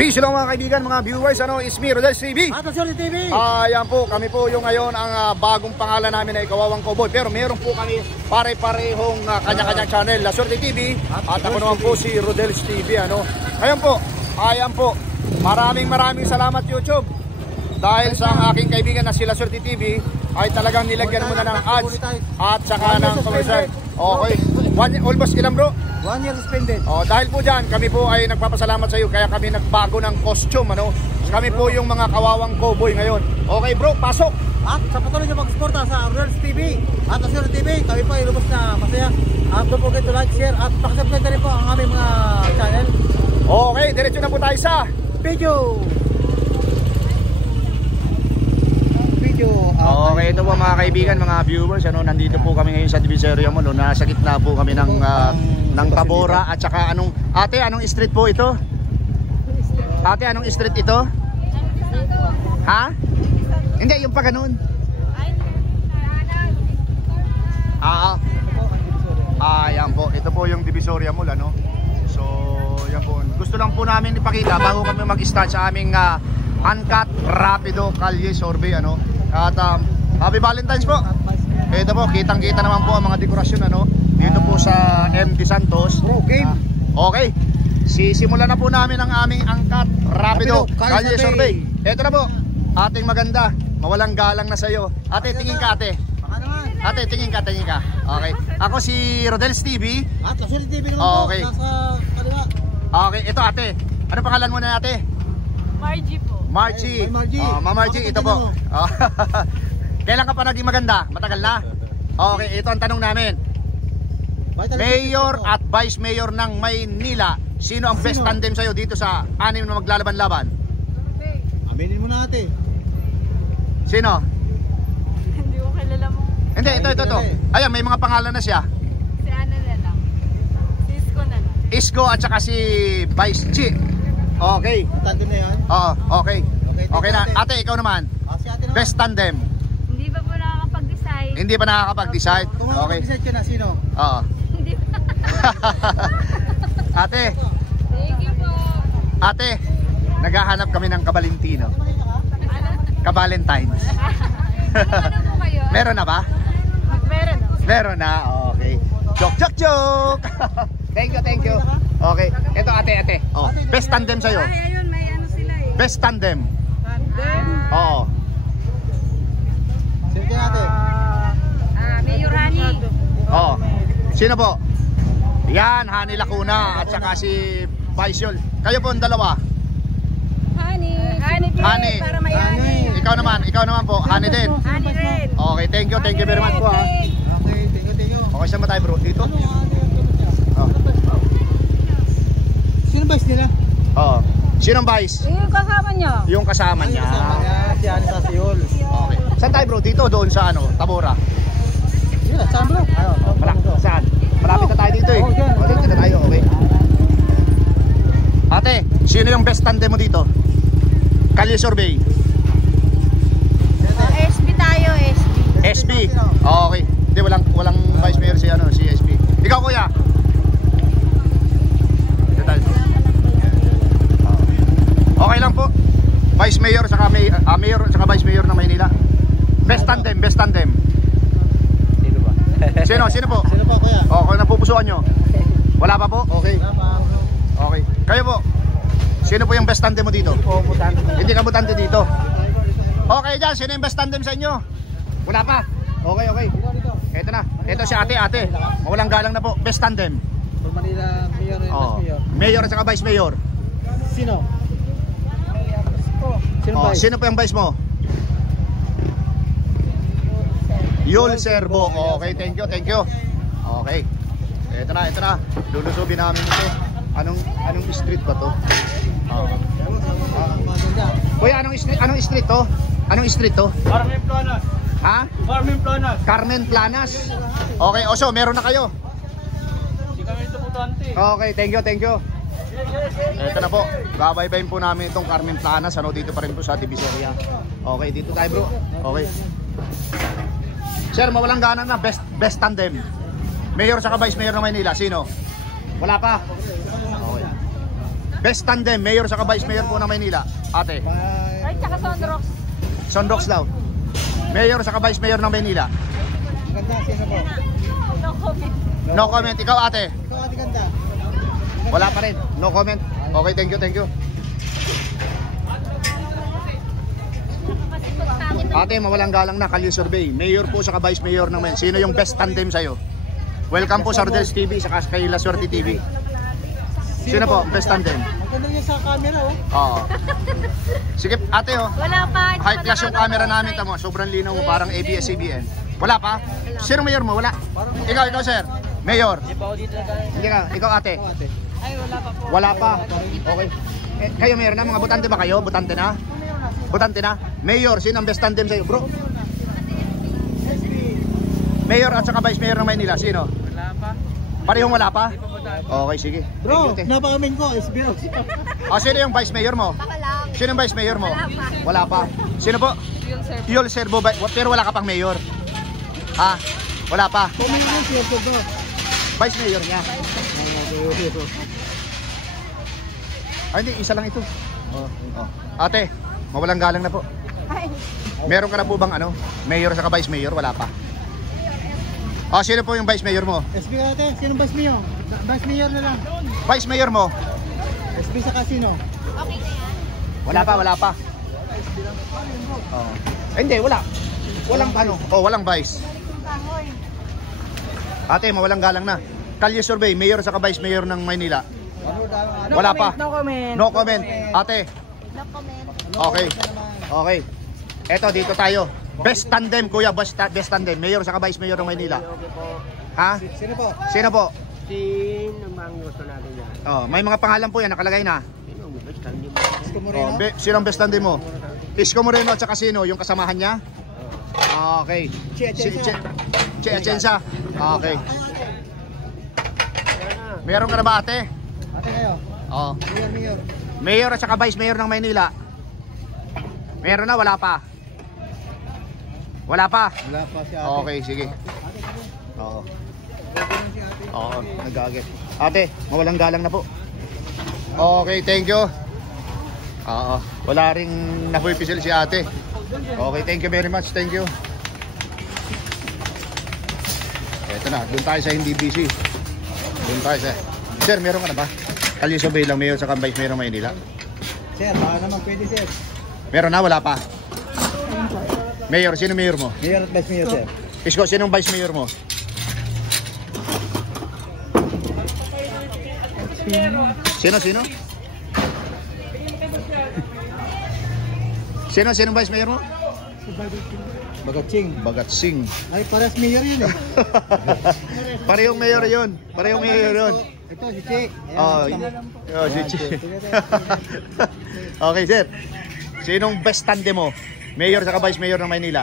Peace lang mga kaibigan, mga viewers, it's me, Rodel TV. At Sorry TV. Ayan po, kami po yung ngayon ang bagong pangalan namin ay Kawawang Cowboy. Pero meron po kami pare-parehong kanya-kanyang channel, La Sorte TV. At ako naman po si Rodel TV. Ngayon po, ayan po, maraming salamat YouTube. Dahil sa aking kaibigan na si La Sorte TV, ay talagang nilagyan mo na ng ads at saka ng commercial. Okay, almost ilan bro? 1 year suspended. Dahil po dyan, kami po ay nagpapasalamat sa iyo. Kaya kami nagbago ng costume. Kami po yung mga Kawawang Cowboy ngayon. Okay bro, pasok. At sa patuloy nyo mag-suporta sa Rodel TV at Sorry TV, kami po ay lubos na masaya. At don't forget to like, share at pakisubscribe na rin po ang aming mga channel. Okay, diretso na po tayo sa video. Okay, ito po mga kaibigan, mga viewers, nandito po kami ngayon sa Divisoria Mall, nasa gitna po kami ng Tabora at saka anong street po ito? Ate, anong street ito? Ha? Hindi, yung pa ganun. Yan po, ito po yung Divisoria Mall, So, yan po. Gusto lang po namin ipakita bago kami mag-start sa aming Uncut Rapido Calle Survey, At Happy Valentine's po. Ito po, kitang-kita naman po ang mga dekorasyon dito po sa MD Santos. Okay. Okay. Sisimulan na po namin ang aming Uncut Rapido Calle Survey. Ito na po, ating maganda, mawalang galang na sa iyo. Ate, tingin ka ate. Ate, tingin ka. Okay. Ako si Rodel TV. At Sorry TV naman okay. Po, nasa kaliwa. Okay, ito ate. Ano pangalan mo na ate? Margie po. Margie. Ma'am Margie, ito po. Kailan ka pa naging maganda? Matagal na? Okay, ito ang tanong namin. Mayor at Vice Mayor ng Maynila, sino ang best tandem sa'yo dito sa anim na maglalaban-laban? Aminin mo na ate. Sino? Hindi ko kilala mo. Hindi, ito. Ayan, may mga pangalan na siya. Si Ana na lang. Si Isko na lang. Isko at saka si Vice Chi. Okay. Tandem na yan? Oo, okay. Okay na. Ate, ikaw naman. Si ate naman. Best tandem. Hindi pa po nakakapag-decide. Hindi pa nakakapag-decide. Kung Okay. makakapag-decide ka na, sino? Oo. Hindi pa. Ate, Thank you po. ate, naghahanap kami ng kabalintino. Kabalentines. Ano po kayo? Meron na ba? Meron. Meron na. Okay. Joke. Thank you. Okay. Ito ate. Best tandem sa'yo. Ay, ayun, may ano sila eh. Best tandem. Tandem. Oo. Sino ka ate? Mayor Hani. Oo. Sino po? Yan, Hani Lacuna at saka si Vice Yol. Kayo po ang dalawa. Hani. Hani. Hani. Para may Hani. Ikaw naman po. Hani din. Hani rin. Okay, thank you very much po ha. Okay, thank you. Okay, saan ba tayo bro? Dito? Oh. Sino ba nila? Oo. Sinong Vice? Yung kasama niyo. Yung kasama niya. Si Anita Siol. Okay. Saan tayo bro? Dito o doon sa Tabora? Sino? Saan bro? Saan? Malapit na tayo dito eh. Dito na tayo, okay. Ate, sino yung best tandem mo dito? Calle Survey. SB tayo, SB. SB. Okay. Hindi, walang Vice Mayor si SB. Ikaw kuya? Okay lang po. Vice Mayor saka Mayor saka Vice Mayor ng Maynila. Best tandem. Sino ba? Sino po? Sino pa kuya? Kung napupusuan nyo. Wala pa po? Okay. Okay. Kayo po. Sino po yung best tandem mo dito? Hindi ka mutante dito. Okay dyan, sino yung best tandem sa inyo? Wala pa? Okay. Ito na. Ito si ate. Mawalang galang na po. Best tandem. Manila Mayor and Vice Mayor. Mayor at saka Vice Mayor. Sino? Sino Sino po yung Vice mo? Yul Serbo. Okay, thank you. Okay. Ito na. Lulusubin namin ito. Anong street ba to? Kuya, anong street to? Anong street to? Carmen Planas. Ha? Carmen Planas. Okay, so meron na kayo. Hindi kami ito putante. Okay, thank you. Ito na po. Babaybayin po namin itong Carmen Planas. Dito pa rin po sa Divisoria. Okay, dito tayo bro. Okay. Sir, mawalang gana na. Best tandem. Mayor saka Vice Mayor ng Maynila. Sino? Wala pa. Okay. Best tandem, mayor sa vice mayor po ng Maynila. Ate. Ay, tsaka Sondrox. Sondrox daw. Mayor sa vice mayor ng Maynila. Ganda, sino po? No comment. No comment. Ikaw ate. Ikaw ate ganda. Wala pa rin. No comment. Okay, thank you, thank you. Ate, mawalang galang na, Kalye Survey. Mayor po sa vice mayor ng Maynila. Sino yung best tandem sa'yo? Welcome po sa Rodel's TV, sa kay La Suerte TV. Sino po, best tandem? Maganda niya sa camera, oh. Oo. Sige, ate oh. Wala pa. High class yung camera namin, tamo. Sobrang linaw mo, parang ABS-CBN. Wala pa? Sino mayor mo? Wala. Ikaw sir. Mayor. Hindi ka, ikaw ate. Ay, wala pa po. Wala pa. Okay. Kayo mayor na, mga butante ba kayo? Butante na? Butante na? Mayor, sino ang best tandem sa'yo, bro? Mayor at saka vice mayor ng Maynila, sino? Wala pa. Parehong wala pa? Okay, sige. Bro, Thank you, napakamin ko, SBO. sino yung vice mayor mo? Baka lang. Sino yung vice mayor mo? Wala pa. Wala pa. Sino po? Yung sir. Yul Serbo, pero wala ka pang mayor. Ha? Wala pa. Kumain mo siya po, bro. Vice mayor niya. Ay, hindi, isa lang ito. Oh. Ate, mawalang galang na po. Ay, Meron ka na po bang ano? Mayor sa vice mayor? Wala pa. Sino po yung vice mayor mo? SB ate, sino vice mayor? Vice mayor na lang. Vice mayor mo? SB sa casino. okay na yan. Wala pa. Oh. Hindi, wala. Walang ano? Walang vice. Ate, mawalang galang na. Kalye Survey, mayor sa vice mayor ng Maynila. Wala pa. No comment. No comment. Ate, No comment. okay. Okay. Eto, dito tayo. Best tandem, kuya. Best tandem. Mayor sa vice mayor ng Maynila. Ha? Sino po? Sino po? Sino bang gusto natin yan? May mga pangalan po yan, nakalagay na. Sino ang best tandem? Isko Moreno. Sino ang best tandem mo? Isko Moreno at saka sino? Yung kasamahan niya? Okay. Che Atienza. Okay. Meron ka na ba ate? Ate kayo. Oo. Mayor. Mayor at saka vice mayor ng Maynila. Meron na, wala pa? Wala pa? Wala pa si ate. Okay, sige. Ate, sige. Oo. Si ate. Oo, nag-aagit. Ate, mawalang galang na po. Okay, thank you. Oo, wala ring napupisil si ate. Okay, thank you very much. Thank you. Eto na, doon tayo sa hindi busy. Doon tayo sa... Sir, meron ka na ba? Kalye Survey lang mayor sa vice mayor ng Maynila. Sir, baka naman pwede sir. Meron na, wala pa. Mayor, sino mayor mo? Mayor at vice mayor sir. Isko, sino ang vice mayor mo? Sino? Sino vice mayor mo? Bagatsing. Bagatsing. Ay, pares mayor yun eh. Parehong mayor yun. Ito, si Che. Si Che. Okay, sir. Sinong best tandem mo? Mayor saka vice mayor ng Maynila.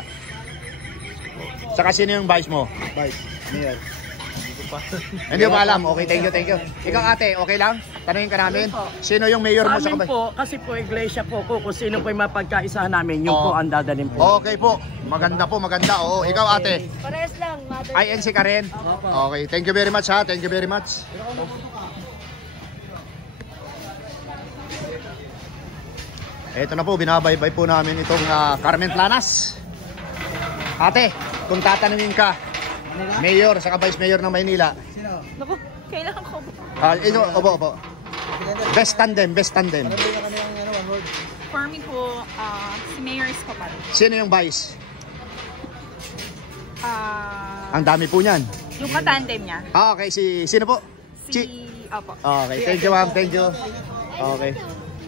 Saka sino yung vice mo? Vice mayor. Hindi ko pa alam. Okay, thank you. Ikaw ate, okay lang? Tanungin ka namin. Sino yung mayor mo sa Amin vice? po, kasi po iglesia po ko, kung sino po yung mapagkaisahan namin, yun po ang dadalhin po. Okay po. Maganda. Oo, ikaw ate. Pares lang, mother. INC ka rin? Okay, thank you very much ha. Thank you very much. Ito na po, binabaybay po namin itong Carmen Planas. Ate, kung tatanungin ka, mayor sa vice mayor ng Maynila. Sino? Naku, kailangan ko. Opo. Best tandem. Parang ka kami ng one word. For me po, si Mayor Escobar. Sino yung vice? Ah, Ang dami po niyan. yung katandem niya. Okay, sino po? Opo. Okay, thank you ma'am, thank you. Okay,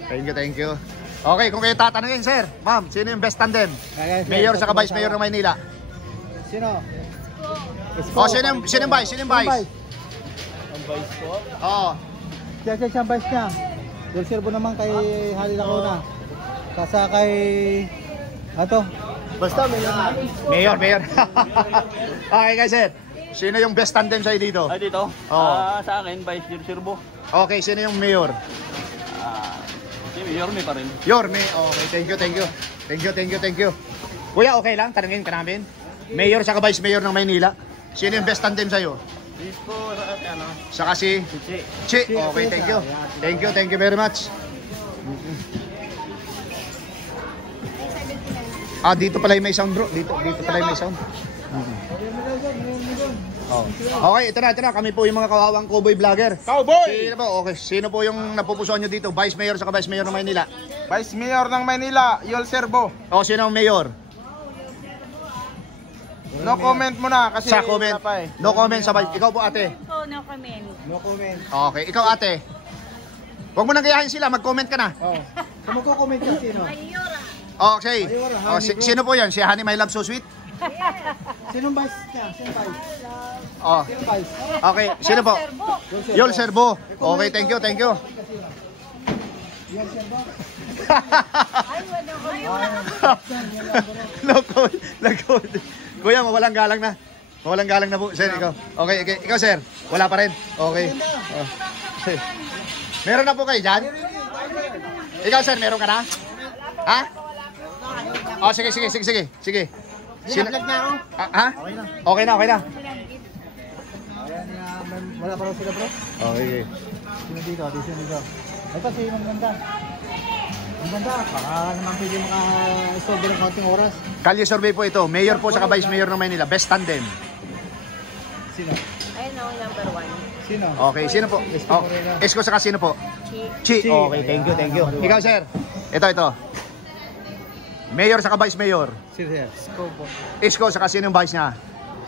thank you. Okay, kung kayo tatanungin sir, ma'am, sino yung best tandem? Mayor sa vice mayor ng Maynila. Sino? Sino yung vice? Ang vice po? Oh. Siya vice niya. Yung servo naman kay Hali Lacuna. Kasa kay... Ato. Basta Mayor. Okay guys sir, sino yung best tandem sa'yo dito? Ay, dito? Oo. Sa akin, Vice Sirbo. Okay, sino yung mayor? Si Yorme pa rin. Yorme, okay, thank you. Kuya, okay lang, tanungin ka namin. Mayor sa vice mayor ng Maynila. Sino yung best tandem sa'yo? Isko, saka si ano? Saka si Chi. Okay, thank you very much. Dito pala yung may sound bro. Dito pala yung may sound. Oh. Okay, ito na. Kami po yung mga kawawang cowboy vlogger. Cowboy! Sino po? Okay, sino po yung napupusuan nyo dito? Vice Mayor sa Vice Mayor ng Maynila. Vice Mayor ng Maynila, Yol Serbo. O, sino ang Mayor? No comment muna kasi Sa comment. wala pa eh. No comment sa Vice. Ikaw po ate. Po, no comment. No comment. Okay, ikaw ate. Huwag mo nang gayahin sila, mag-comment ka na. Oh. Kung magko-comment ka sino? Okay. Mayor, honey, bro. Sino po yan? Si Honey My Love So Sweet? Sinong vice niya? Sinong vice? Oh. Sinong vice? Okay, sino po? Yol Serbo. Okay, thank you. Yol Serbo? No comment. Kuya, mawalang galang na. Mawalang galang na po. Sir, ikaw. Okay. Ikaw, sir. Wala pa rin. Okay. Oh. Meron na po kayo dyan? Ikaw, sir, meron ka na? Ha? Oh, sige. Sinaplag na ako. Ha? Okay na. Ayan, wala pa raw sila bro. Okay. Sino dito? Ito si Mang Ganda. Ang ganda, baka naman pwede maka-solve ng kaunting oras. Kalye survey po ito. Mayor po sa Vice Mayor ng Maynila. Best tandem. Sino? Ayun o, number 1. Sino? Okay, sino po? Isko Moreno. Isko saka sino po? Chi. Okay, thank you. Ikaw, sir. Ito. Mayor saka Vice Mayor. Sino siya? Isko po. Isko saka sinong vice niya?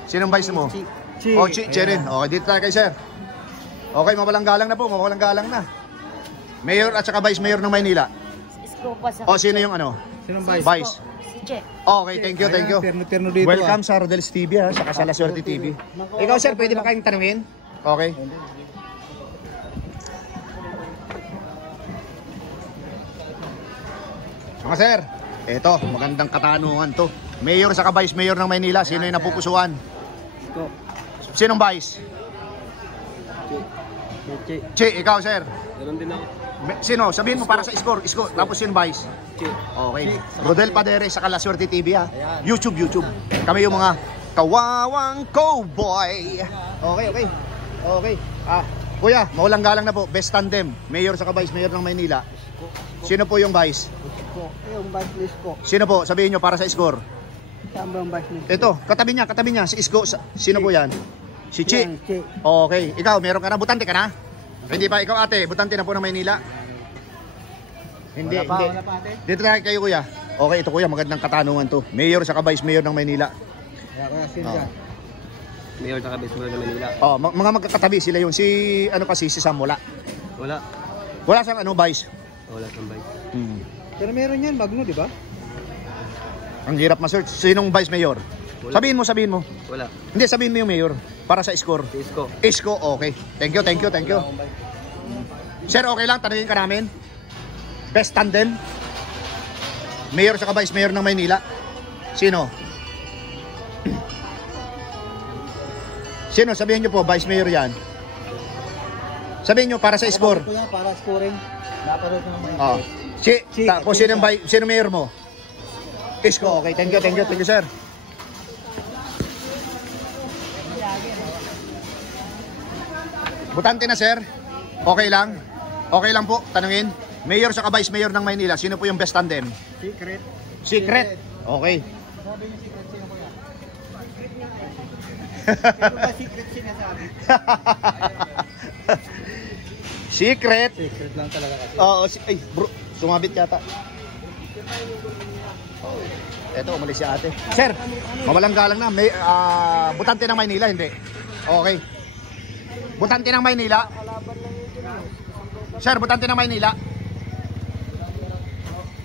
Sinong vice mo? Chi. Oh, Chi rin. Okay, dito tayo kay sir. Okay, mawalang galang na. Mayor at saka Vice Mayor ng Maynila. Isko pa sa... O, sino yung ano? Sinong vice? Vice. Si Che. Okay, thank you. Terno dito. Welcome sa Rodel's TV ha, saka sa La Suerte TV. Ikaw sir, pwede ba kayong tanungin? Okay. Mga sir, eto, magandang katanungan to. Mayor saka Vice Mayor ng Maynila, sino yung napupusuan? Isko. Sinong Vice? Chi, ikaw sir. Ganun din ako. Sino? Sabihin mo para sa score. Isko, tapos sino Vice? Okay. Rodel Padere sa La Suerte TV ha. YouTube. Kami yung mga kawawang cowboy. Okay. Kuya, mawalang galang na po. Best tandem. Mayor sa Vice Mayor ng Maynila. Sino po yung Vice? Isko. Yung vice list ko. Sino po? Sabihin nyo para sa score. Saan ang vice list? Ito, katabi niya. Si Isko. Sino po yan? Si Chi. Chi. Okay. Ikaw, meron ka na? Butante ka na? Hindi pa. Ikaw ate, butante na po ng Maynila? Hindi. Wala pa ate. Dito na kayo kuya. Okay, ito kuya, magandang katanungan to. Mayor sa Vice Mayor ng Maynila. Kaya sino Oh. siya? Mayor sa Vice Mayor ng Manila. Oh, mga magkakatabi sila yun. Si Sam wala. Wala. Wala siyang Vice. Wala kang Vice. Pero meron yan, Magno, di ba? Ang hirap ma-search. Sinong Vice Mayor? Wala. Sabihin mo. Wala. Hindi, sabihin mo yung Mayor para sa score. Si Isko. Isko, okay. Thank you. Sir, okay lang, tanungin ka namin. Best tandem? Mayor sa Vice Mayor ng Maynila. Sino? Sino? Sabihin nyo po, Vice Mayor yan. Sabihin nyo para sa score. Ito yan, para scoring. Napanood ko naman. Oh. Tapos sino Mayor mo? Isko, okay. Thank you, sir. Butante na, sir. Okay lang po, tanungin. Mayor sa Vice Mayor ng Maynila, sino po yung best tandem? Secret. Okay. Sabi niyo secret, sino po yan? Sino ba secret sinasabi? Secret. Secret lang talaga kasi. Oo, ay bro, sumabit yata. Eto, umalis si ate. Sir, mawalang galang na. May, butante ng Maynila, hindi? Okay. Butante ng Maynila? Sir, butante ng Maynila?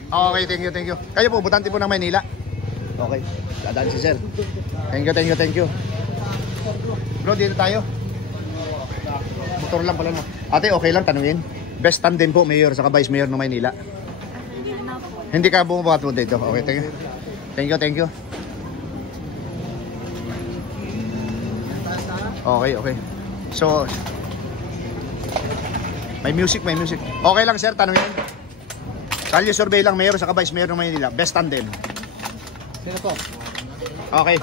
Okay, thank you. Kayo po, butante po ng Maynila? Okay, dadaan si sir. Thank you. Bro, dito tayo. Motor lang pala no. Ate, okay lang tanungin. Best tandem po, Mayor sa Vice Mayor ng Maynila. Hindi ka bumubuhat mo dito. Okay, thank you. Okay. So, may music. Okay lang sir, tanungin. Kalye survey lang, Mayor sa Vice Mayor ng Maynila. Best tandem. Sino po? Okay.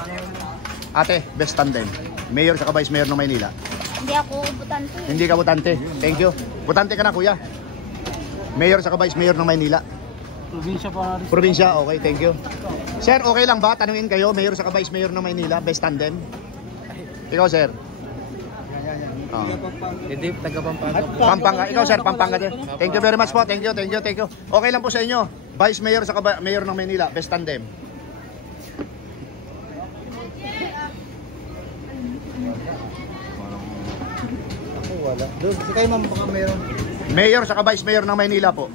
Ate, best tandem. Mayor sa Vice Mayor ng Maynila. Hindi ako butante. Hindi ka butante. Thank you. Butante ka na, kuya. Mayor sa Vice Mayor ng Maynila. Probinsya pa rin. Probinsya, okay, thank you. Sir, okay lang ba? Tanungin kayo, Mayor sa Vice Mayor ng Maynila, best tandem? Ikaw, sir. Oh. Hindi, taga-Pampanga. Pampanga. Ikaw, sir, Pampanga din. Thank you very much po. Thank you. Okay lang po sa inyo. Vice Mayor sa Mayor ng Maynila, best tandem. Ako wala. Doon, si kayo ma'am, baka mayroon. Mayor sa Vice Mayor ng Maynila po.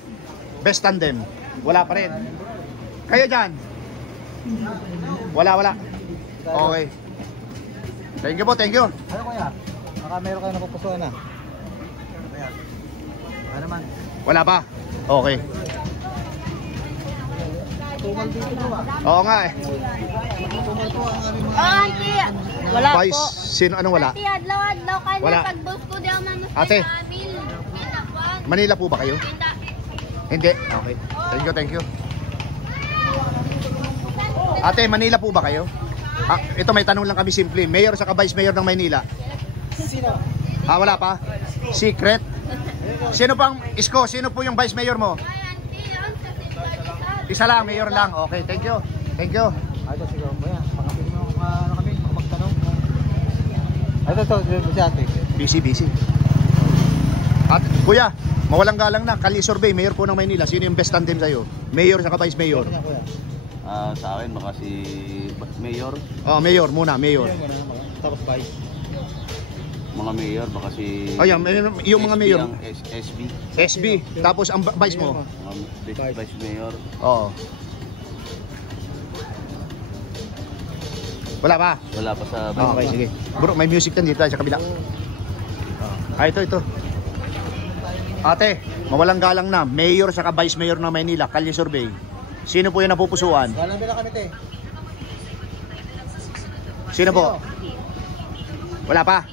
Best tandem. Wala pa rin. Kayo dyan? Wala. Okay. Thank you po, thank you. Ano kuya? Baka mayroon kayo napupusuan na. Ayan. Ano naman? Wala pa? Okay. Tumal dito po ah. Oo nga eh. Tumal po ang aming mga... Oh, auntie. Wala Vice, po. sino, anong wala? Auntie, adlaw ka na. Wala. Pag-boss ko di ako mamas Ate. na amin. Pinakwan. Manila po ba kayo? Pinda. Hindi? Okay. Thank you. Ate, Manila po ba kayo? Ito may tanong lang kami simple. Mayor sa Vice Mayor ng Maynila. Sino? Wala pa? Secret? Sino pang Isko? Sino po yung Vice Mayor mo? Ay, auntie, yun. Sa simpatizar. Isa lang, Mayor lang. Okay, thank you. Ito siguro. Kuya, baka pwede mo ano kami, magtanong. Ito, si ate. Busy. At kuya, mawalang galang na. Kali survey, Mayor po ng Maynila. Sino yung best tandem sa'yo? Mayor sa Vice Mayor. Kuya, kuya. Sa akin, baka si Mayor. Oh, Mayor muna, Mayor. Tapos bye. Mga Mayor, baka si... Ayan, yung mga Mayor. ang SB. SB. Tapos ang Vice mo? Vice Mayor. Oo. Wala pa? Wala pa sa Vice. Okay, sige. Bro, may music din dito sa kabila. Ito. Ate, mawalang galang na. Mayor sa Vice Mayor ng Maynila, Kalye Survey. Sino po yung napupusuan? Walang bila kami te. Sino po? Wala pa?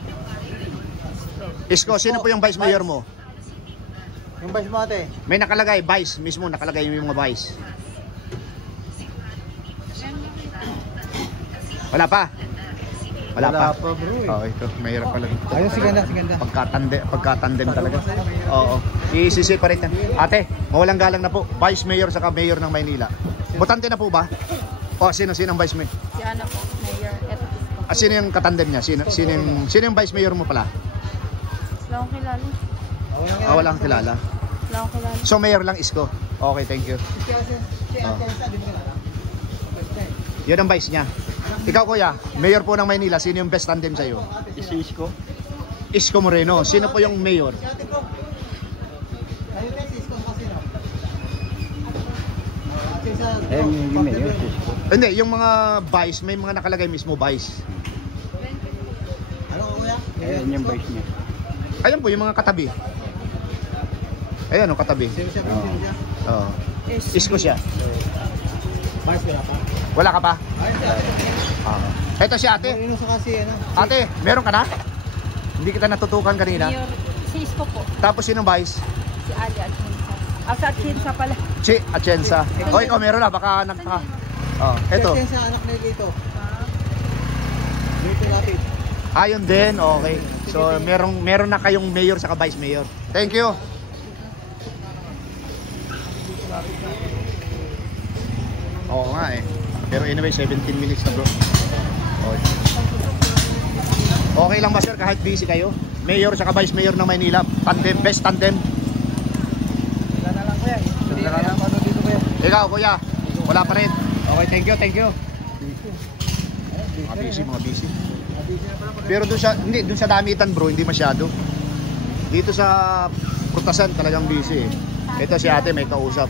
Isko, sino po yung Vice Mayor mo? Yung vice mo ate. May nakalagay, Vice mismo, nakalagay yung mga Vice. Wala pa? Wala pa? bro eh. Oo, ito, mahirap pala. Ayun, si ganda. Pagkatandem talaga. Oo. I-CC pa rin. Ate, mawalang galang na po. Vice Mayor saka Mayor ng Maynila. Butante na po ba? O, sino ang Vice Mayor? Si ano po, Mayor. Eto. Sino yung katandem niya? Sino yung Vice Mayor mo pala? Wala akong kilala. Walang kilala. Wala akong kilala. So, Mayor lang Isko. Okay, thank you. Si ate, di mo kilala? Yun ang Vice niya. Ikaw, kuya, Mayor po ng Maynila. Sino yung best tandem sa'yo? Isko. Isko Moreno. Sino po yung Mayor? Si ate bro. Ayun guys, isko mo kasi no? Ate sa... Hindi Mayor. Hindi, yung mga Vice, may mga nakalagay mismo Vice. Ano kuya? Ayan yung Vice niya. Ayan po, yung mga katabi. Ayan o, katabi. Sino siya? Sino siya? Oo. Isko siya. Vice ko na pa. Wala ka pa? Ayun si ate. Ito si ate. Ano sa kasi ano? Ate, meron ka na? Hindi kita natutukan kanina. Mayor, si Isko po. Tapos sinong Vice? Si Ali Atienza. Sa Atienza pala. Si Atienza. O, ikaw meron na. Baka nagpa... Ito. Ito sa anak ni Lito. Lito natin. Ayun din. Okay. So, meron na kayong Mayor sa Vice Mayor. Thank you. Oo nga eh. Pero anyway, 17 minutes na bro. Okay. Okay lang ba sir kahit busy kayo? Mayor sa Vice Mayor ng Maynila. Tandem, best tandem. Wala na lang kuya. Wala na lang ano dito kuya. Ikaw kuya, wala pa rin. Okay, thank you. Mga busy. Pero dun sa damitan bro, hindi masyado. Dito sa Kutasan talagang busy eh. Ito si ate may kausap.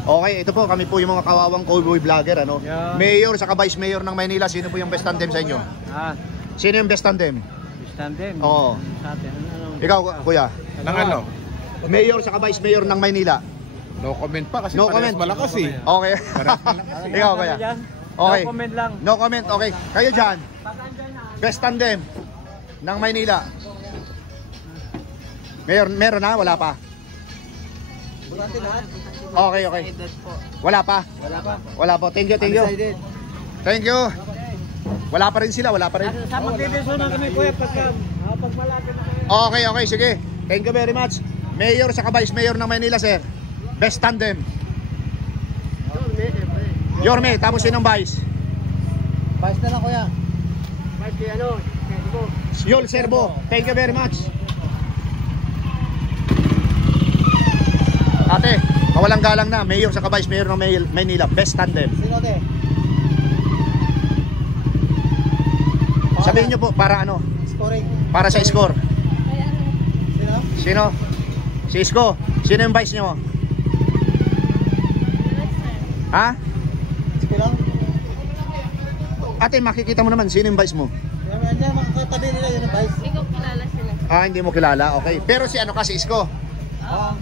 Okay, ito po kami po yung mga kawawang cowboy vlogger ano. Yeah. Mayor sa Vice Mayor ng Maynila, sino po yung best tandem sa inyo? Sino yung best tandem? Tandem. Oo. Sa atin. Ikaw kuya. Nang ano? Mayor sa Vice Mayor ng Maynila. No comment pa kasi No parehas comment. malakas eh. Okay. Ikaw kuya. Okay. No comment lang. No comment, okay. Kayo dyan. Best tandem ng Maynila. Meron na? Wala pa? Butante lahat. Okay. Wala pa? Wala pa. Thank you. Undecided. Thank you. Wala pa rin sila, wala pa rin. Sa magbibiso na kami kuya pagka Okay, okay, sige. Thank you very much. Mayor sa Vice Mayor ng Maynila, sir. Best tandem. Yorme, tapos sinong Vice? Vice na lang kuya. Yul Serbo. Thank you very much. Ate, mawalang galang na. Mayor sa Vice Mayor ng Maynila. Best tandem. Sino te? Sabihin nyo po para ano? Scoring. Para sa score. Sino? Sino? Si Isko. Sino yung Vice nyo? Ha? Sino lang? Ate, makikita mo naman sino yung Vice mo. Yan mga katabi nila yun ang Vice. Ikaw kilala sila. Ah, hindi mo kilala. Okay. Pero si ano ka, si Isko?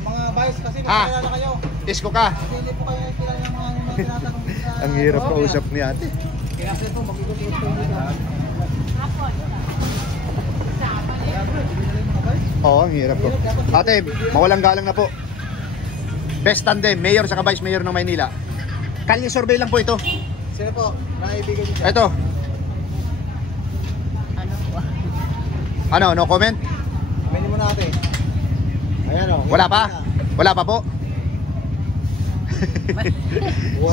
Mga Vice kasi Ah. nakilala kayo. Isko ka. Kasi hindi po kayo kilala ng mga tinatanong sa... Ang hirap kausap ni ate. Kaya kasi po mag-ikot-ikot po nila. Oo, ang hirap po. Ate, mawalang galang na po. Best tandem, Mayor sa Vice Mayor ng Maynila. Kanya survey lang po ito. Sino po? Naibigan niyo siya. Ito. Ano, no comment? Pwede mo natin. Ayan o. Wala pa? Wala pa po?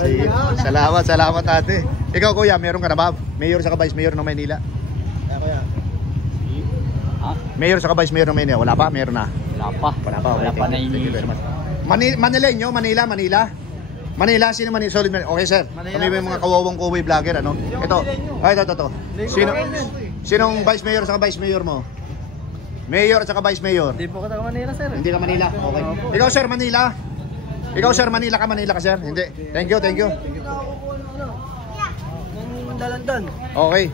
Sige. Salamat ate. Ikaw kuya, meron ka na ba? Mayor sa Vice Mayor ng Maynila. Ayan kuya. Mayor sa Vice Mayor ng Maynila. Wala pa? Meron na. Wala pa. Wala pa. Wala pa na Thank you very much. Manileño, Manila, sino Manila? Solid Manila. Okay sir. Kami may mga kawawang kuwi vlogger ano. Ito. Ay, ito. Sinong Vice Mayor sa Vice Mayor mo? Mayor at saka Vice Mayor. Hindi po ka taga Manila sir. Hindi ka Manila. Okay. Ikaw sir Manila. Ikaw sir Manila ka sir. Hindi. Thank you. Dalandan. Okay.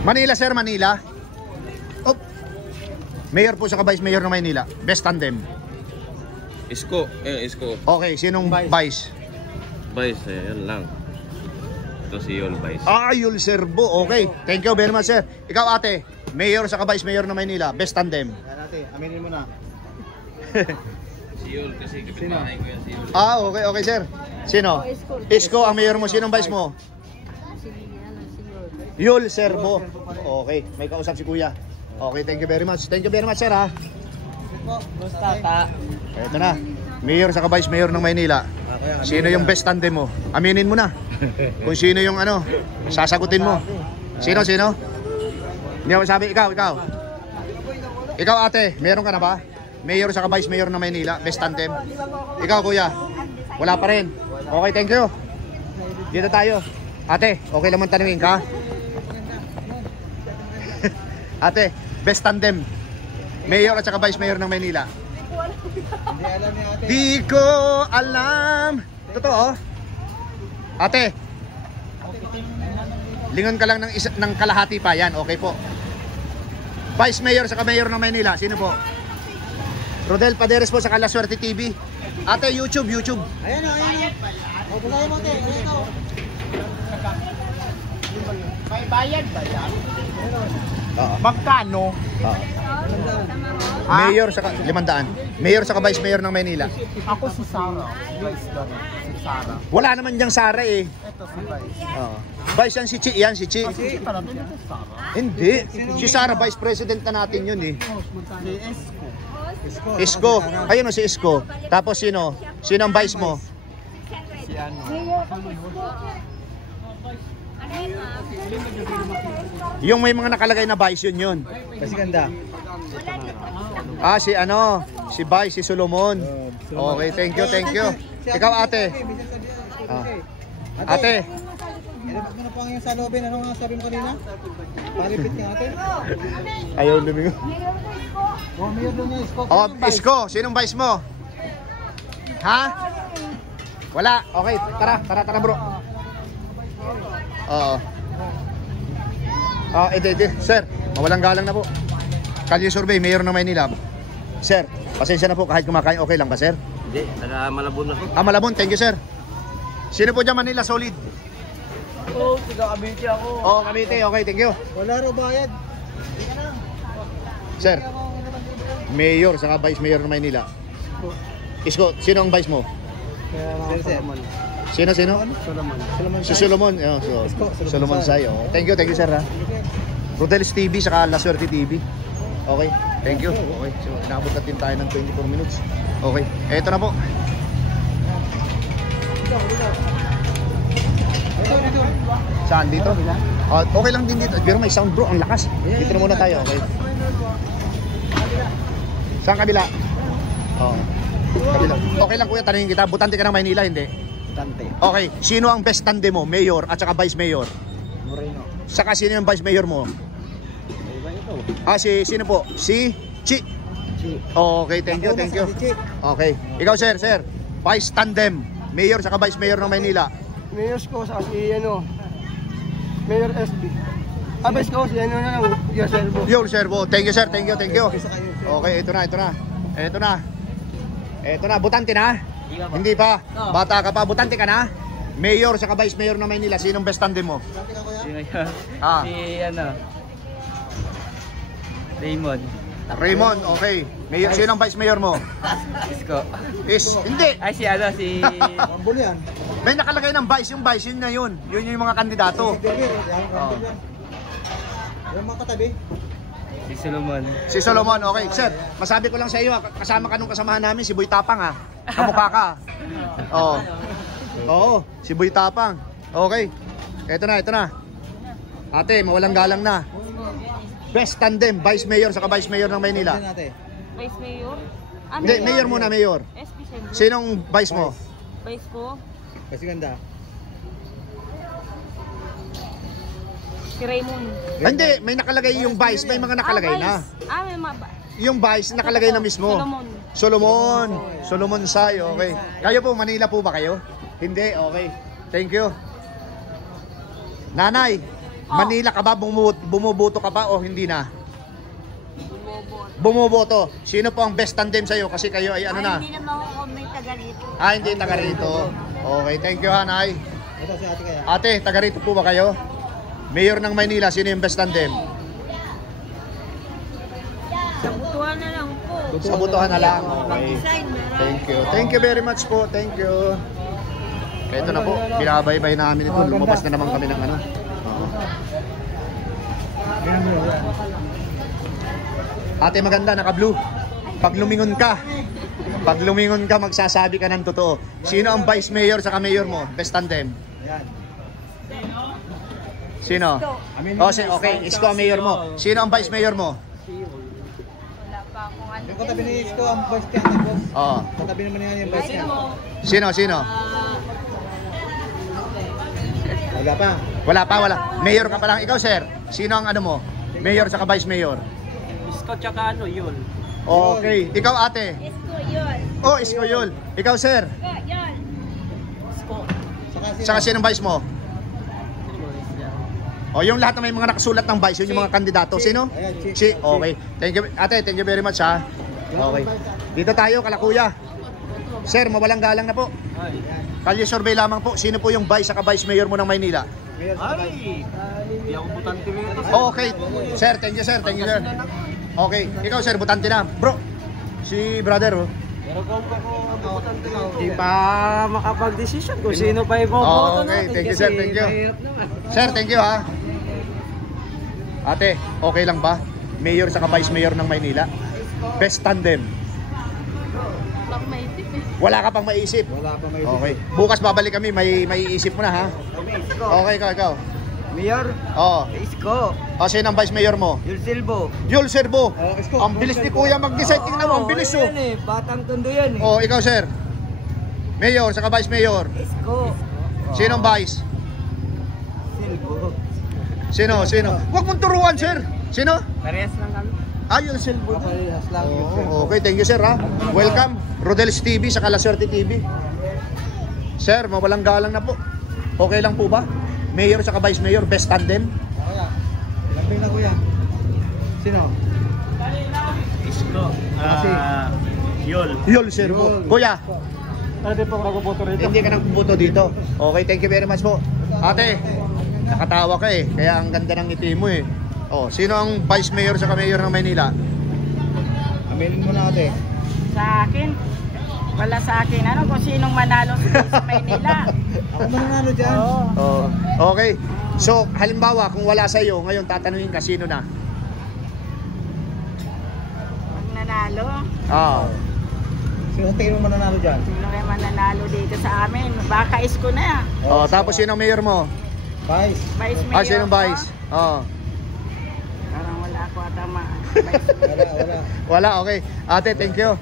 Manila sir, Manila. Oh. Mayor po sa Vice Mayor ng Maynila. Best tandem. Isko. Okay, sinong Vice? Vice, yan lang. Ito si Yul Vice. Ah, Yul Serbo. Okay. Thank you very much sir. Ikaw ate, Mayor sa Vice Mayor ng Maynila. Best tandem. Yan natin. Aminin mo na. Si Yul kasi kapitbahay ko yan si Yul. Ah, okay sir. Sino? Isko ang mayor mo. Sinong Vice mo? Yul Serbo. Okay, may kausap si kuya. Okay, thank you very much. Thank you very much sir ha. Basta. Ito na. Mayor sa Vice Mayor ng Maynila. Sino yung best tandem mo? Aminin mo na. Kung sino yung ano, sasagutin mo. Sino? Hindi ako sabi, ikaw. Ikaw ate, meron ka na ba? Mayor sa Vice Mayor ng Maynila, best tandem. Ikaw kuya, wala pa rin. Okay, thank you. Dito tayo. Ate, okay naman tanungin ka? Ate, best tandem. Mayor at saka Vice Mayor ng Maynila. Hindi alam ni ate. Di ko alam. Totoo? Ate, lingon ka lang ng kalahati pa. Yan, okay po. Vice Mayor sa Mayor ng Maynila. Sino po? Rodel Paderes po sa Kalaswerte TV. Ate, YouTube. Ayan o. O, basahin mo ate. Ayan o. May bayad ba yan? Oo. Magkano? Mayor sa 500. Mayor sa Vice Mayor ng Maynila. Ako si Sarah. Si Sarah. Wala naman diyang Sara eh. Ito si Vice. Oo. Vice yan si Chi. Yan si Chi. Kasi pala doon ito Sarah. Hindi. Si Sara, Vice President na natin yun eh. Si Esko. Isko. Ayun o si Isko. Tapos sino? Sino ang Vice mo? Si ano. Yung may mga nakalagay na Vice yun. Kasi ganda. Ah, si ano? Si Vice, si Solomon. Okay, thank you. Ikaw ate. Ah. Ate. Ilabas mo na po ang iyong salobin. Ano nga sabi mo kanina? Paripit niya ate. Ayaw lumingo. O, mayor doon niya. Isko. Oh, Isko, sinong Vice mo? Ha? Wala. Okay, tara bro. Oo. Ede. Sir, mawalang galang na po. Kalye survey, Mayor ng Maynila. Sir, pasensya na po kahit kumakain, okay lang ba sir? Hindi, taga Malabon na. Malabon, thank you sir. Sino po dyan Manila, solid? Oo, tiga Cavite ako. Oo, Cavite, okay, thank you. Wala raw bayad. Sir, Mayor, saka Vice Mayor ng Maynila. Isko, sino ang Vice mo? Sir. Sino? Solomon. Si Solomon. Solomon Sai. Oh. Thank you sir ha. Rodel's TV saka La Suerte TV. Okay, thank you. Okay, so inaabot natin tayo ng 24 minutes. Okay, eto na po. Saan dito? Okay lang din dito. Pero may sound bro, ang lakas. Dito na muna tayo, okay. Saan kabila? Oo. Kabila. Okay lang kuya, tanungin kita. Butante ka ng Maynila, hindi? Butante. Okay, sino ang best tandem mo? Mayor at saka vice mayor? Moreno. Saka sino yung vice mayor mo? Sino po? Si Chi. Okay, thank you. Okay. Ikaw sir. Vice tandem. Mayor saka vice mayor ng Maynila. Mayor ko sa Mayor SB. Vice ko si Yul Servo. Thank you sir. Thank you. Okay, ito na. Butante na? Hindi pa. Bata ka pa. Butante ka na? Mayor saka vice mayor ng Maynila. Sinong best tandem mo? Sino yan? Raymond, okay. Mayor, sinong vice mayor mo? Isko. Hindi. Ay, si Mambulian. May nakalagay ng vice, yung vice, yun na yun. Yun yung mga kandidato. Yung mga katabi. Si Si Solomon, okay. Sir, masabi ko lang sa iyo, kasama ka nung kasamahan namin, si Boy Tapang ha. Kamukha ka. Oo, si Boy Tapang. Okay. Ito na. Ate, mawalang galang na. Best tandem, vice mayor saka vice mayor ng Maynila. Vice Mayor? Hindi, mayor muna, mayor. SP Siyempre. Sinong vice mo? Vice ko? Kasi ganda. Si Raymond. Hindi, may nakalagay yung vice, may mga nakalagay na. May Yung vice nakalagay na mismo. Solomon Sai, okay. Kayo po, Manila po ba kayo? Hindi, okay. Thank you. Nanay, Manila ka ba? Bumuboto ka ba o hindi na? Bumuboto. Sino po ang best tandem sa'yo? Kasi kayo ay ano na? Hindi naman ako may taga rito. Hindi taga rito. Okay, thank you Hanay. Ito si ate kaya. Ate, taga rito po ba kayo? Mayor ng Maynila, sino yung best tandem? Sa butuhan na lang po. Sa butuhan na lang. Okay. Design na lang. Thank you. Thank you very much po. Thank you. Ito na po, binabaybay namin ito. Lumabas na naman kami ng ano. Ate maganda, naka-blue. Pag lumingon ka, magsasabi ka ng totoo. Sino ang vice mayor sa mayor mo? Best tandem. Sino? Okay, Isko ang mayor mo. Sino ang vice mayor mo? Wala pa akong ano. Yung katabi ni Isko ang vice chairman ko. Oo. Katabi naman niya yung vice Vice Sino? Wala pa. Wala. Mayor ka pa lang. Ikaw, sir. Sino ang ano mo? Mayor sa vice mayor? Isko tsaka yun. Okay. Ikaw, ate? Isko yun. Isko yun. Ikaw, sir? Isko yun. Saka sinong vice mo? Yung lahat na may mga nakasulat ng vice, yun yung mga kandidato. Sino? Si. Okay. Thank you. Ate, thank you very much ha. Okay. Dito tayo, Kalakuya. Sir, mawalang galang na po. Kalye survey lamang po. Sino po yung vice saka vice mayor mo ng Maynila? Hindi ako butante nito. Okay. Sir, thank you sir. Okay. Ikaw sir, butante na. Bro, si brother Pero kung ako butante na ako. Di pa makapag-desisyon kung sino pa iboboto Okay, natin. thank you kasi sir, thank you. mahirap naman. Sir, thank you ha. Ate, okay lang ba? Mayor saka vice mayor ng Maynila? Best tandem. Lang may tip eh. Wala ka pang maiisip. Wala pa may Okay. Bukas babalik kami, may iisip mo na ha. Okay, ikaw. Mayor, Oo. Isko, Sino ang vice mayor mo? Yul Silbo. Yul Servo. Isko. Ang bilis ni Kuya mag-decide. Tingnan mo, ang bilis oh. Yan eh, batang tondo yan eh. Ikaw sir. Mayor saka vice mayor. Isko. Sino ang vice? Silbo. Sino? Huwag mong turuan sir. Sino? Parehas lang kami. Yul Servo. Kapalilas lang. Okay, thank you sir ha. Welcome. Rodel's TV saka La Suerte TV. Sir, mawalang galang na po. Okay lang po ba? Mayor saka vice mayor, best tandem. Kuya. Lambing na kuya. Sino? Isko. Yul. Yul Servo. Kuya, Pwede po nagboboto rito. hindi ka nagbubuto dito. Okay, thank you very much po. Ate, nakatawa ka eh. Kaya ang ganda ng ngiti mo eh. Sino ang vice mayor saka mayor ng Maynila? Aminin mo na ate. Sa akin, Wala sa akin. Ano kung sinong manalo sa Maynila? Ako mananalo dyan. Oh. Okay. So, halimbawa, kung wala sa iyo, ngayon tatanungin ka sino na? Pag nanalo, Ah. Sino tingin mo mananalo dyan? sino kaya mananalo dito sa amin? Baka isko na. Oh, tapos sino ang mayor mo? Vice. Vice Mayor. Ah, sino ang vice? Oh. Parang wala ako atama. Wala. Wala, okay. Ate, thank you.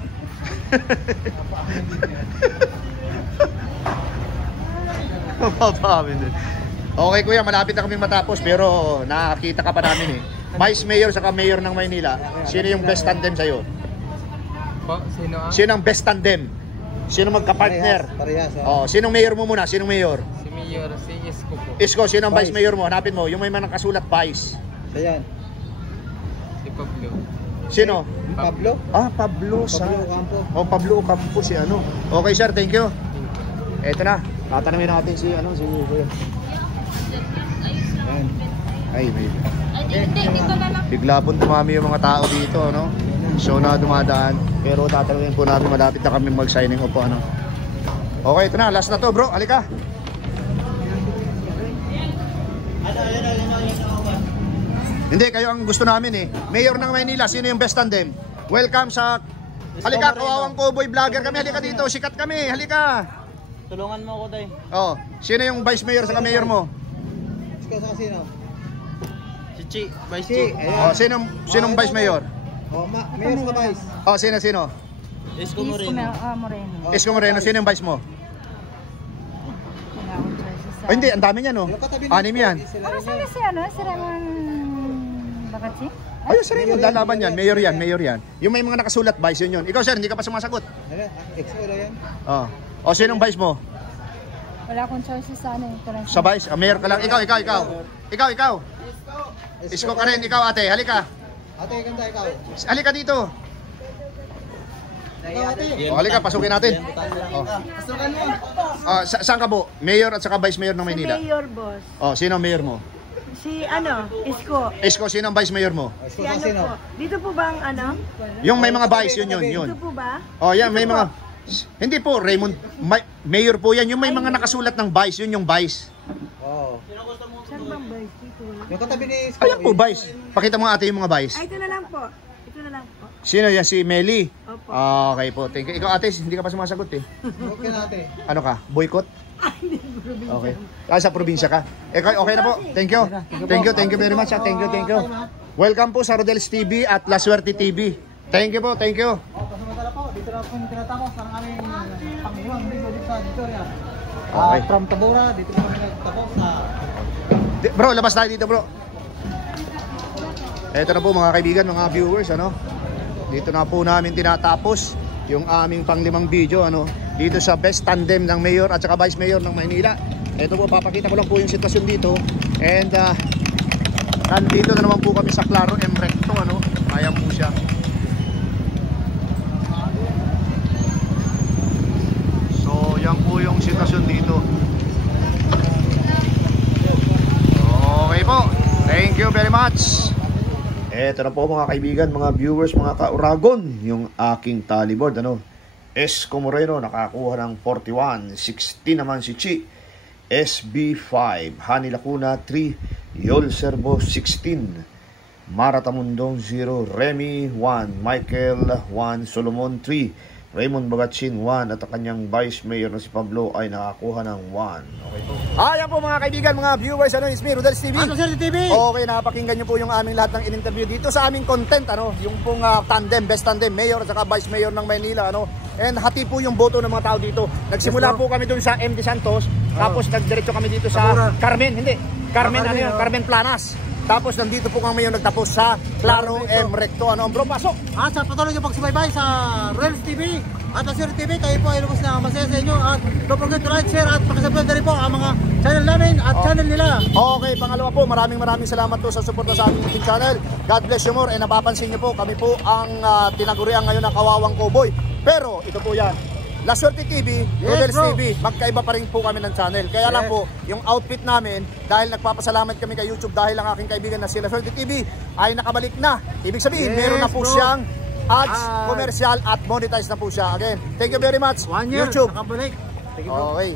Okay kuya, malapit na kaming matapos pero nakakita ka pa namin eh. Vice Mayor saka Mayor ng Maynila, sino yung best tandem sa'yo? Sino ang? Sino ang best tandem? Sino magka-partner? Parehas. Oh, sinong mayor mo muna? Sinong mayor? Si Mayor, si Isko po. Isko, sino ang vice Vice. mayor mo? Hanapin mo, yung may mga nakasulat vice. Ayan. Si Pablo. Sino? Pablo? Ah, Pablo sa... Pablo Ocampo. Oh, Pablo Ocampo si ano. Okay sir, thank you. Eto na, tatanungin natin si ano, si Kuya. Ayan. Ay, may... Dito na lang. Bigla pong dumami yung mga tao dito, no? So na dumadaan. Pero tatanungin po natin, malapit na kami mag-signing off po, ano? Okay, ito na, last na to bro, halika. Hindi, kayo ang gusto namin eh. Mayor ng Maynila, sino yung best tandem? Welcome sa... Halika, Kawawang Cowboy Vlogger kami. Halika dito, sikat kami. Halika. Tulungan mo ako, Day. Oh, sino yung vice mayor sa mayor mo? Ikaw sa sino? Si Chi. Vice Chi. Oh, sinong vice mayor? Oh, mayor sa Vice. Oh, sino? Isko Moreno. Isko Moreno, sino yung vice mo? Wala akong choices sa... Oh, hindi, ang dami niyan, no? Yung katabi Anim yan. Ano sabi si ano? Si Ramon Bakatsi? Ayun, sir, yung lalaban yan. Mayor yan. Yung may mga nakasulat, vice yun. Ikaw, sir, hindi ka pa sumasagot. Ex-oro yan. Oh. O, sinong vice mo? Wala akong choices sa ano. Ito lang. Sa vice? Mayor ka lang. Ikaw. Isko ka rin. Ikaw, ate. Halika. Ate, ganda ikaw. Halika dito. Ikaw, ate. O, halika, pasukin natin. O. Pasukan mo. Saan ka po? Mayor at saka vice mayor ng Maynila? Mayor, boss. O, sino ang mayor mo? Si ano? Isko. Isko, sino ang vice mayor mo? Si ano po? Dito po ba ang ano? Yung may mga vice, yun. Dito po ba? O, yan, may mga... Hindi po, Raymond. Mayor po yan. Yung may mga nakasulat ng vice, yun yung vice. Oo. Saan bang vice dito? Yung katabi ni Isko. Ayan po, vice. Pakita mo ate yung mga vice. Ay, ito na lang po. Ito na lang po. Sino yan? Si Meli? Opo. Okay po, thank you. Ikaw ate, hindi ka pa sumasagot eh. Okay na, ate. Ano ka? Boycott? Okay. Sa probinsya ka. Okay na po. Thank you. Thank you very much. Thank you. Welcome po sa Rodel's TV at La Suerte TV. Thank you po. Pasamantala po, dito na po yung tinatapos ng aming pangbuwang dito sa Victoria. Okay. From Tabora, dito po kami nagtapos sa... Bro, labas tayo dito bro. Eto na po mga kaibigan, mga viewers, ano? Dito na po namin tinatapos yung aming pang-5 video, ano? Dito sa best tandem ng mayor at saka vice mayor ng Maynila. Ito po, papakita ko lang po yung sitwasyon dito. And nandito na naman po kami sa Claro M. Recto, ano? Ayan po siya. So, yan po yung sitwasyon dito. Okay po. Thank you very much. Eto na po mga kaibigan, mga viewers, mga ka-Uragon, yung aking tallyboard, ano? Isko Moreno nakakuha ng 41, 16 naman si Chi. SB 5, Hani Lacuna 3, Yol Serbo 16, Mara Tamundong 0, Remy 1, Michael 1, Solomon 3, Raymond Bagatsin 1 at ang kanyang vice mayor na si Pablo ay nakakuha ng 1. Okay po. Ayan po mga kaibigan, mga viewers, ano, it's me, Rodel's TV. Ano, Sir TV? Okay, napakinggan nyo po yung aming lahat ng in-interview dito sa aming content, ano, yung pong tandem, best tandem, mayor at saka vice mayor ng Maynila, ano. And hati po yung boto ng mga tao dito. Nagsimula po kami doon sa MD Santos, tapos nagdiretso kami dito sa Carmen, Carmen Planas. Tapos nandito po kami yung nagtapos sa Claro M. Recto. Ano, bro, pasok! At sa patuloy yung pagsubaybay sa Rodel's TV at sa Sir TV, kayo po ay lubos na masaya sa inyo. At don't forget to like, share at pakisubscribe na rin po ang mga channel namin at channel nila. Okay, pangalawa po, maraming salamat po sa suporta sa aming YouTube channel. God bless you more. And napapansin nyo po, kami po ang tinagurian ngayon ng Kawawang Cowboy. Pero ito po yan, La Suerte TV, Rodel's TV, magkaiba pa rin po kami ng channel. Kaya lang po, yung outfit namin, dahil nagpapasalamat kami kay YouTube dahil ang aking kaibigan na si La Suerte TV ay nakabalik na. Ibig sabihin, meron na po siyang ads, commercial at monetize na po siya. Again, thank you very much. 1 year, YouTube. nakabalik. Thank you, bro. Okay.